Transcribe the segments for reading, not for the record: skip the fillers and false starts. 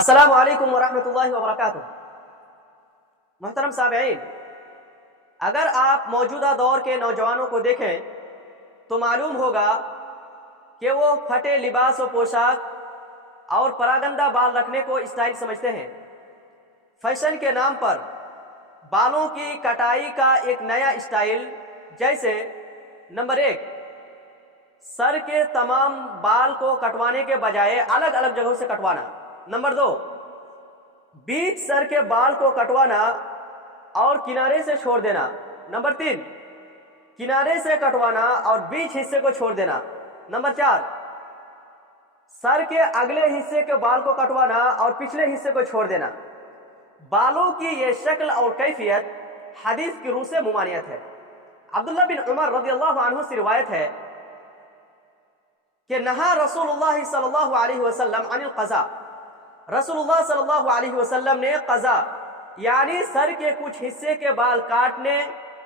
السلام علیکم ورحمۃ اللہ وبرکاتہ۔ محترم سامعین، اگر آپ موجودہ دور کے نوجوانوں کو دیکھیں تو معلوم ہوگا کہ وہ پھٹے لباس و پوشاک اور پراگندہ بال رکھنے کو اسٹائل سمجھتے ہیں۔ فیشن کے نام پر بالوں کی کٹائی کا ایک نیا اسٹائل، جیسے نمبر 1، سر کے تمام بال کو کٹوانے کے بجائے الگ الگ جگہوں سے کٹوانا۔ نمبر 2، بیچ سر کے بال کو کٹوانا اور کنارے سے چھوڑ دینا۔ نمبر 3، کنارے سے کٹوانا اور بیچ حصے کو چھوڑ دینا۔ نمبر 4، سر کے اگلے حصے کے بال کو کٹوانا اور پچھلے حصے کو چھوڑ دینا۔ بالوں کی یہ شکل اور کیفیت حدیث کی روح سے ممانعت ہے۔ عبداللہ بن عمر رضی اللہ عنہ سے روایت ہے کہ نہا رسول اللہ صلی اللہ علیہ وسلم عن القضاء، رسول اللہ صلی اللہ علیہ وسلم نے قضاء یعنی سر کے کچھ حصے کے بال کاٹنے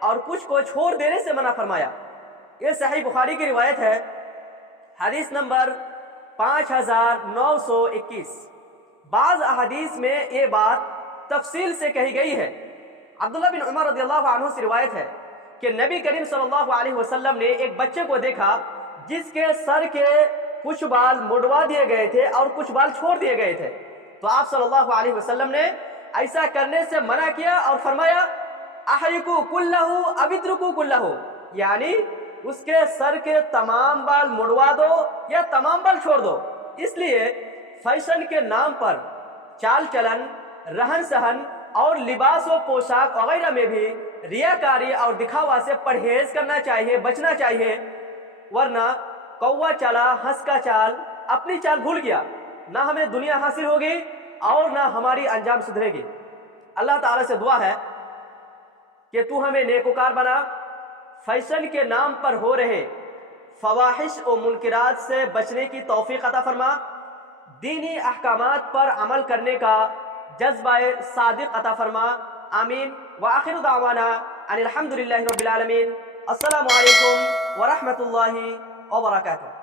اور کچھ کو چھوڑ دینے سے منع فرمایا۔ یہ صحیح بخاری کی روایت ہے، حدیث نمبر 5921۔ بعض احادیث میں یہ بات تفصیل سے کہی گئی ہے۔ عبداللہ بن عمر رضی اللہ عنہ سے روایت ہے کہ نبی کریم صلی اللہ علیہ وسلم نے ایک بچے کو دیکھا جس کے سر کے کچھ بال مڑوا دیے گئے تھے اور کچھ بال چھوڑ دیے گئے تھے، تو آپ صلی اللہ علیہ وسلم نے ایسا کرنے سے منع کیا اور فرمایا احرقوا کلہ اب اترکوا کلہ، یعنی اس کے سر کے تمام بال مڑوا دو یا تمام بال چھوڑ دو۔ اس لیے فیشن کے نام پر چال چلن، رہن سہن اور لباس و پوشاک وغیرہ میں بھی ریاکاری اور دکھاوا سے پرہیز کرنا چاہیے، بچنا چاہیے، ورنہ کوا چلا ہنس کا چال، اپنی چال بھول گیا، نہ ہمیں دنیا حاصل ہوگی اور نہ ہماری انجام سدھرے گی۔ اللہ تعالیٰ سے دعا ہے کہ تو ہمیں نیکوکار بنا، فیشن کے نام پر ہو رہے فواحش و منکرات سے بچنے کی توفیق عطا فرما، دینی احکامات پر عمل کرنے کا جذبہ صادق عطا فرما، آمین۔ وآخر دعوانا ان الحمد للہ رب العالمین۔ السلام علیکم ورحمۃ اللہ وبرکاتہ۔